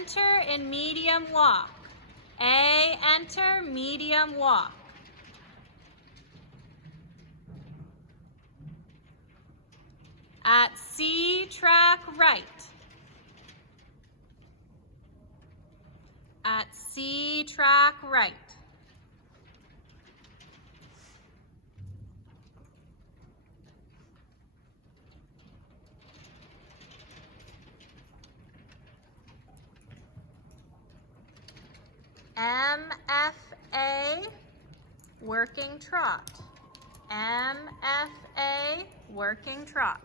enter in medium walk. A, enter, medium walk. At C, track right. At C, track right. MFA, working trot. MFA, working trot.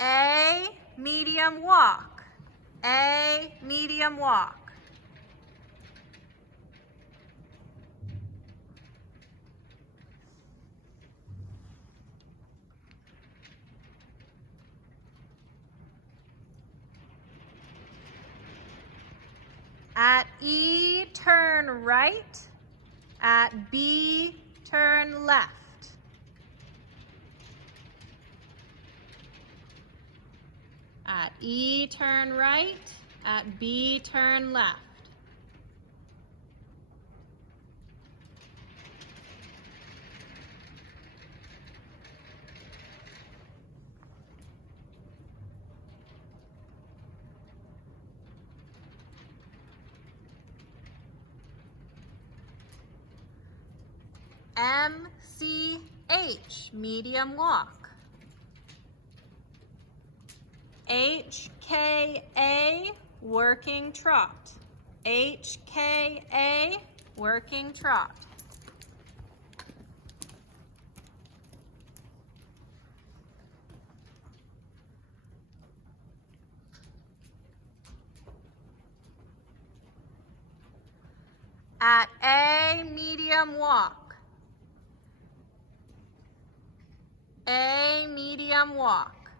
A, medium walk. A, medium walk. At E, turn right. At B, turn left. At E, turn right. At B, turn left. MCH, medium walk. HKA, working trot. HKA, working trot. At A, medium walk. A, medium walk.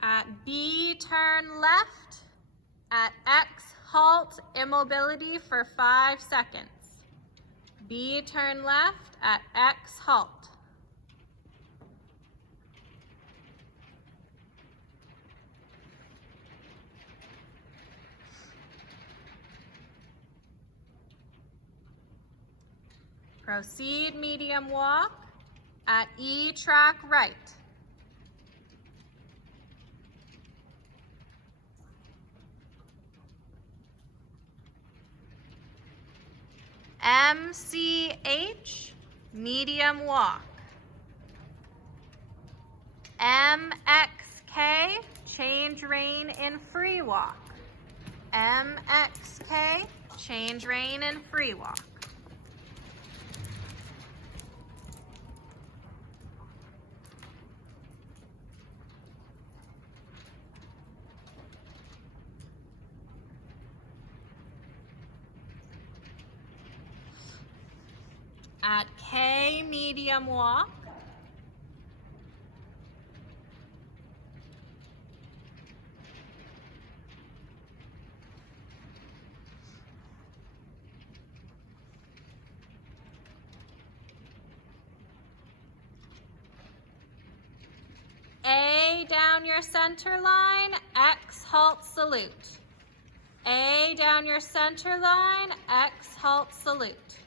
At B, turn left. At X, halt, immobility for 5 seconds. B, turn left. At X, halt. Proceed, medium walk. At E, track right. MCH, medium walk. MXK, change rein in free walk. MXK, change rein in free walk. At K, medium walk. A, down your center line, X, halt, salute. A, down your center line, X, halt, salute.